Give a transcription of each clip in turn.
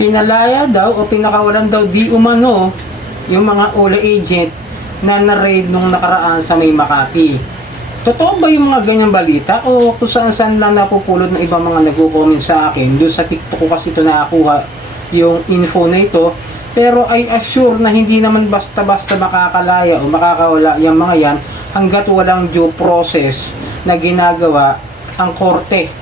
pinalaya daw o pinakawalan daw di umano yung mga OLA agent na na-raid nung nakaraan sa may Makati. Totoo ba yung mga ganyang balita o kung saan saan lang napupulot ng ibang mga nagko-comment sa akin doon sa TikTok ko kasi ito nakakuha yung info na ito pero I assure na hindi naman basta-basta makakalaya o makakawala yung mga yan hanggat walang due process na ginagawa ang korte.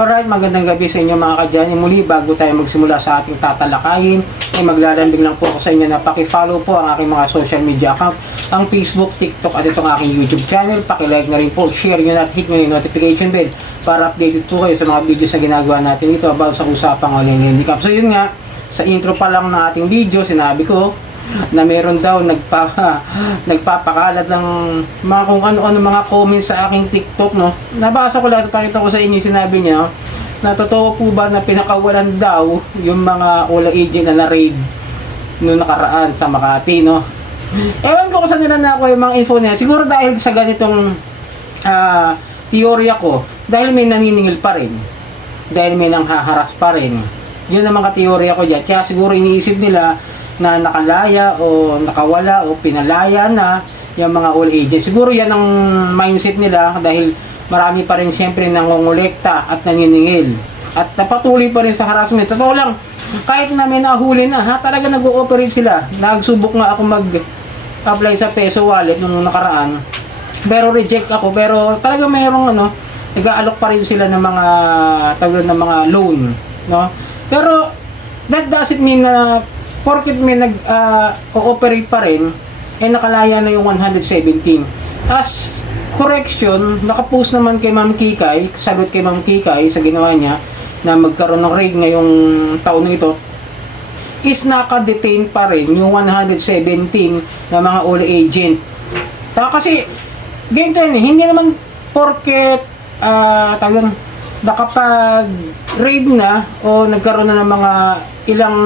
Alright, magandang gabi sa inyo mga kadyan. Muli, bago tayo magsimula sa ating tatalakayin, ay maglalambing lang po ako sa inyo na paki-follow po ang aking mga social media account, ang Facebook, TikTok at itong aking YouTube channel. Paki-like na rin po, share nyo na at hit nyo yung notification bell para updated po kayo sa mga videos na ginagawa natin ito about sa usapang online handicap. So yun nga, sa intro pa lang ng ating video, sinabi ko na meron daw nagpa, nagpapakalat ng mga kung ano-ano mga comments sa aking TikTok, no? Nabasa ko lang, pakita ko sa inyo, sinabi niya, na totoo po ba na pinakawalan daw yung mga Ola agent na na-raid noong nakaraan sa Makati, no? Ewan ko kung saan nila nakuha yung mga info niya. Siguro dahil sa ganitong ah, teorya ko, dahil may naniningil pa rin. Dahil may nanghaharas pa rin. Yun ang mga teorya ko dyan. Kaya siguro iniisip nila na nakalaya o nakawala o pinalaya na yung mga all agents. Siguro yan ang mindset nila dahil marami pa rin siyempre nangongolekta at naniningil. At napatuloy pa rin sa harassment. Totoo lang, kahit na may nahuli na, ha, talaga nag-ooperate sila. Nagsubok nga ako mag-apply sa peso wallet nung nakaraan. Pero reject ako. Pero talaga mayroong ano, nag-aalok pa rin sila ng mga tawag ng mga loan, no? Pero that doesn't mean na porket may nag-ooperate pa rin, eh nakalaya na yung 117. As correction, nakapost naman kay Ma'am Kikay, salut kay Ma'am Kikay sa ginawa niya, na magkaroon ng raid ngayong taon na ito, is naka-detain pa rin yung 117 na mga all agent. Ta kasi, ganito yun eh, hindi naman porket, ah, tawag nakapag-raid na o nagkaroon na ng mga ilang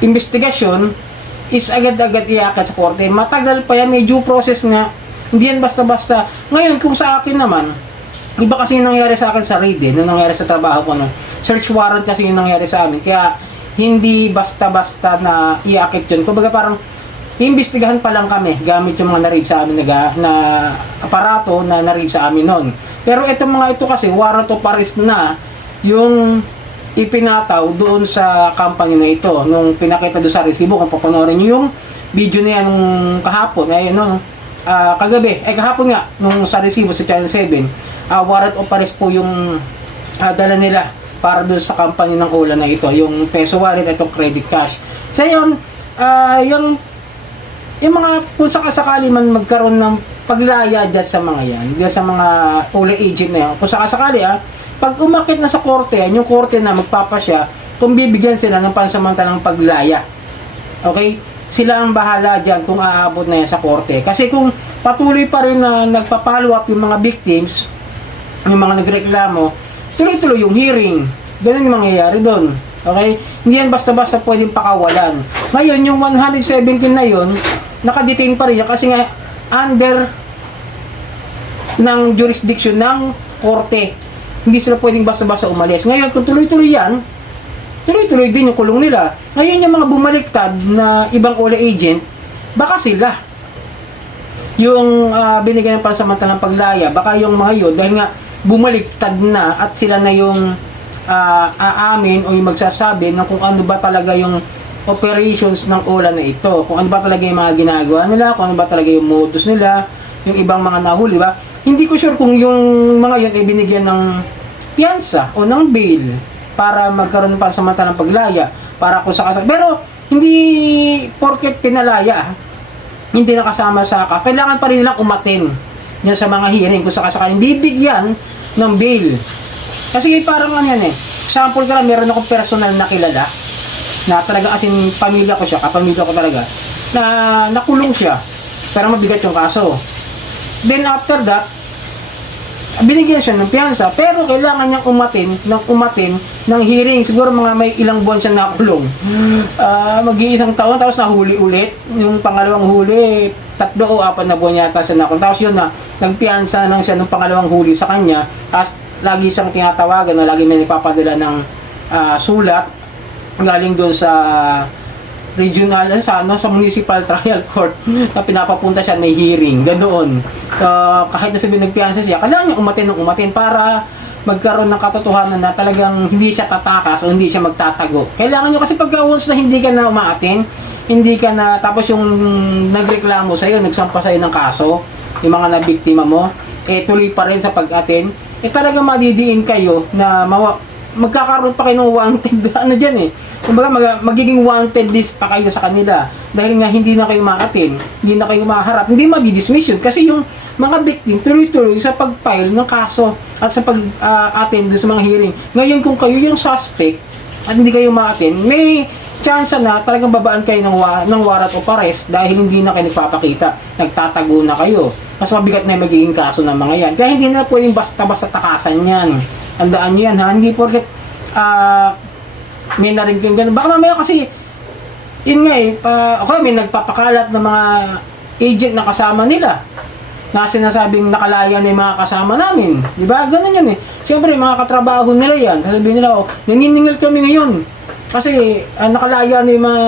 investigasyon is agad-agad iaakit sa korte. Matagal pa yan, may due process nga. Hindi yan basta-basta. Ngayon, kung sa akin naman, iba kasi yung nangyari sa akin sa raid eh, nung nangyari sa trabaho ko, no? search warrant kasi yung nangyari sa amin. Kaya, hindi basta-basta na iakit yun. Kumbaga parang, iimbestigahan pa lang kami gamit yung mga na-raid sa amin na, na aparato na na-raid sa amin noon. Pero itong mga ito kasi, warrant of arrest na yung ipinataw doon sa company na ito. Nung pinakita doon sa resibo kung papanoorin niyo yung video na yan nung kahapon ay no ah, kagabi. Ay kahapon nga nung sa resibo sa channel 7 ah, warrant of arrest po yung ah, dala nila para doon sa company ng Ola na ito yung peso wallet at itong credit cash. So yun ah, yung yung mga kung sakasakali man magkaroon ng paglaya dyan sa mga yan, dyan sa mga Ola agent na yan, kung sakasakali ah, pag umakit na sa korte, yan, yung korte na magpapasya, kung bibigyan sila ng pansamantalang paglaya. Okay? Sila ang bahala dyan kung aabot na yan sa korte. Kasi kung patuloy pa rin na nagpa-follow up yung mga victims, yung mga nagreklamo, tuloy-tuloy yung hearing. Ganun yung mangyayari doon. Okay? Hindi yan basta-basta pwedeng pakawalan. Ngayon, yung 117 na yun, nakadetain pa rin kasi nga under ng jurisdiction ng korte. Hindi sila pwedeng basta-basta umalis. Ngayon, kung tuloy-tuloy yan, tuloy-tuloy din yung kulong nila. Ngayon, yung mga bumaliktad na ibang OLA agent, baka sila yung ah, binigyan ng pansamantalang paglaya, baka yung mga yun, dahil nga bumaliktad na at sila na yung ah, aamin o yung magsasabi ng kung ano ba talaga yung operations ng OLA na ito. Kung ano ba talaga yung mga ginagawa nila, kung ano ba talaga yung modus nila, yung ibang mga nahuli, ba? Hindi ko sure kung yung mga yun ay binigyan ng piyansa o ng bail para magkaroon ng pansamantalang paglaya para kung sa kasal. Pero hindi porket pinalaya, hindi nakasama sa ka. Kailangan pa rin nilang umatin yan sa mga hearing kung sakasakaling bibigyan ng bail. Kasi parang ano yan eh, sample ka lang, meron akong personal na kilala na talaga as in pamilya ko siya, kapamilya ko talaga, na nakulong siya, pero mabigat yung kaso. Then after that, binigyan siya ng piyansa, pero kailangan niyang umatin, ng umatin ng hearing. Siguro mga may ilang buwan siya nakulong. Ah, mag-iisang taon, tapos nahuli ulit. Yung pangalawang huli, tatlo o apat na buwan yata siya nakulong. Tapos yun na, nagpiyansa na lang siya ng pangalawang huli sa kanya. Tapos lagi siyang tinatawagan na lagi may nagpapadala ng ah, sulat galing doon sa regional ano, sa ano sa municipal trial court na pinapapunta siya may hearing ganoon. Ah, kahit na sabi nagpiyansa siya kailangan niya umatin ng umatin para magkaroon ng katotohanan na talagang hindi siya tatakas o hindi siya magtatago. Kailangan niyo kasi pagka once na hindi ka na umaatin hindi ka na tapos yung nagreklamo sa iyo nagsampa sa ng kaso yung mga nabiktima mo eh tuloy pa rin sa pag-atin. Eh talagang madidiin kayo na mawa, magkakaroon pa kayo ng wanted. Ano dyan eh. Kumbaga mag, magiging wanted list pa kayo sa kanila. Dahil nga hindi na kayo maatin hindi na kayo maharap. Hindi madidismiss yun. Kasi yung mga victim tuloy-tuloy sa pag-file ng kaso at sa pag-attend doon sa mga hearing. Ngayon kung kayo yung suspect at hindi kayo maatin may chance na talagang babaan kayo ng, wa- ng warat o pares dahil hindi na kayo nagpapakita nagtatago na kayo mas mabigat na yung magiging kaso ng mga yan kaya hindi na pwedeng basta-basta takasan yan tandaan nyo yan ha hindi porket ah may narinig yung ganun. Baka mamaya kasi, yun nga eh, pa, okay, may nagpapakalat ng mga agent na kasama nila na sinasabing nakalaya na yung mga kasama namin. Di ba? Ganun yun eh. Siyempre, mga katrabaho nila yan. Sasabihin nila, oh, naniningil kami ngayon. Kasi ah, nakalaya na yung mga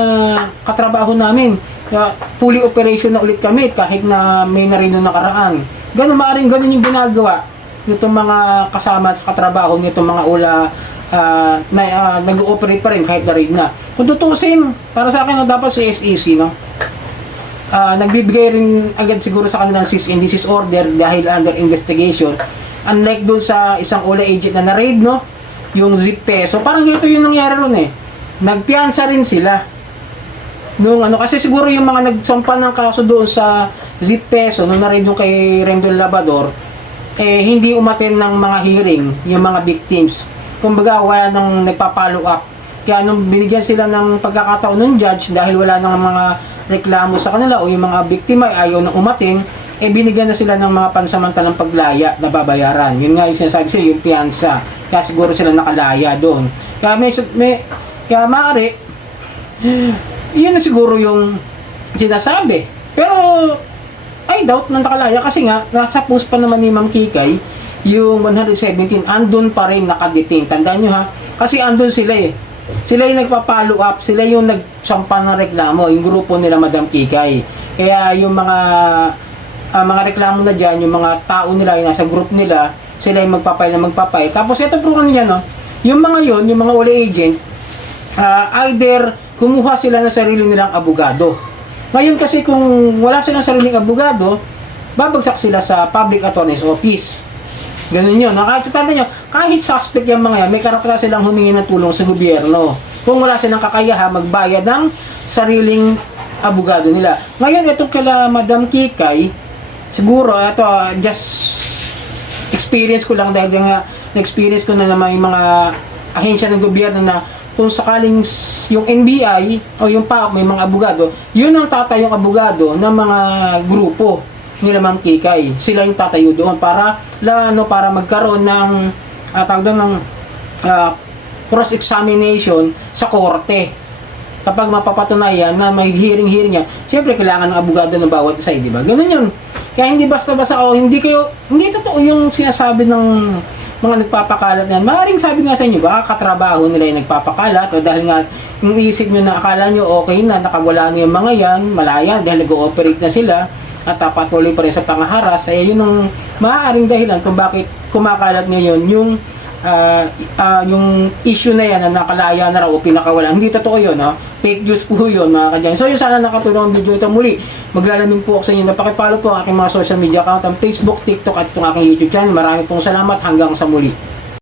katrabaho namin. Kaya, fully operation na ulit kami kahit na may na rin nakaraan. Ganun, maaaring ganun yung ginagawa nitong mga kasama sa katrabaho nitong mga ula ah, na ah, nag-ooperate pa rin kahit na rin na. Kung tutusin, para sa akin, no, dapat si SEC, no? Ah, nagbibigay rin agad siguro sa kanila ng cease and desist order dahil under investigation. Unlike doon sa isang ula agent na na-raid, no? Yung zip peso. Parang ganito yung nangyari ron eh. Nagpiansa rin sila. Nung ano, kasi siguro yung mga nagsampa ng kaso doon sa zip peso, nung na-raid yung kay Rendon Labador, eh, hindi umaten ng mga hearing yung mga victims. Kumbaga, wala nang nagpa-follow up. Kaya nung binigyan sila ng pagkakataon ng judge dahil wala nang mga reklamo sa kanila o yung mga biktima ay ayaw na umating, eh binigyan na sila ng mga pansamantalang paglaya na babayaran. Yun nga yung sinasabi sa'yo, yung piyansa. Kaya siguro sila nakalaya doon. Kaya may, may kaya maaari, yun siguro yung sinasabi. Pero, I doubt na nakalaya kasi nga, nasa post pa naman ni Ma'am Kikay, yung 117, andun pa rin nakadeting. Tandaan nyo ha, kasi andun sila eh. Sila yung nagpa-follow up, sila yung nagsampa ng reklamo, yung grupo nila Madam Kikay. Kaya yung mga ah, mga reklamo na dyan, yung mga tao nila, yung nasa group nila, sila yung magpapay na magpapay. Tapos ito po ano yan, no? yung mga yon yung mga uli agent, ah, either kumuha sila ng sarili nilang abogado. Ngayon kasi kung wala silang sariling abogado, babagsak sila sa public attorney's office. Ganun yun. no? Kahit tanda nyo, kahit suspect yung mga yan, may karapatan silang humingi ng tulong sa gobyerno. Kung wala silang kakayahan, magbayad ng sariling abogado nila. Ngayon, itong kila Madam Kikay, siguro, ito, ah, just experience ko lang dahil nga na-experience ko na naman yung mga ahensya ng gobyerno na kung sakaling yung NBI o yung PAOK may mga abogado, yun ang tatayong abogado ng mga grupo nila Ma'am Kikay. Sila yung tatayo doon para la, ano, para magkaroon ng uh, tawag doon ng ah, cross-examination sa korte. Kapag mapapatunayan na may hearing-hearing yan, siyempre kailangan ng abogado ng bawat isa, eh, di ba? Ganun yun. Kaya hindi basta-basta, oh, hindi kayo, hindi totoo yung sinasabi ng mga nagpapakalat yan. Maaaring sabi nga sa inyo, baka katrabaho nila yung nagpapakalat o dahil nga yung isip nyo na akala nyo okay na, nakawala na yung mga yan, malaya dahil nag-ooperate na sila at patuloy pa rin sa pangaharas, ay yun ang maaaring dahilan kung bakit kumakalat ngayon yung ah, ah, yung issue na yan na nakalaya na raw o pinakawalan. Hindi totoo yun, no? Fake news po yun, mga kadyan. So, yun sana nakatulong ang video ito muli. Maglalamig po ako sa inyo. Napakipollow po ang aking mga social media account, ang Facebook, TikTok at itong aking YouTube channel. Marami pong salamat. Hanggang sa muli.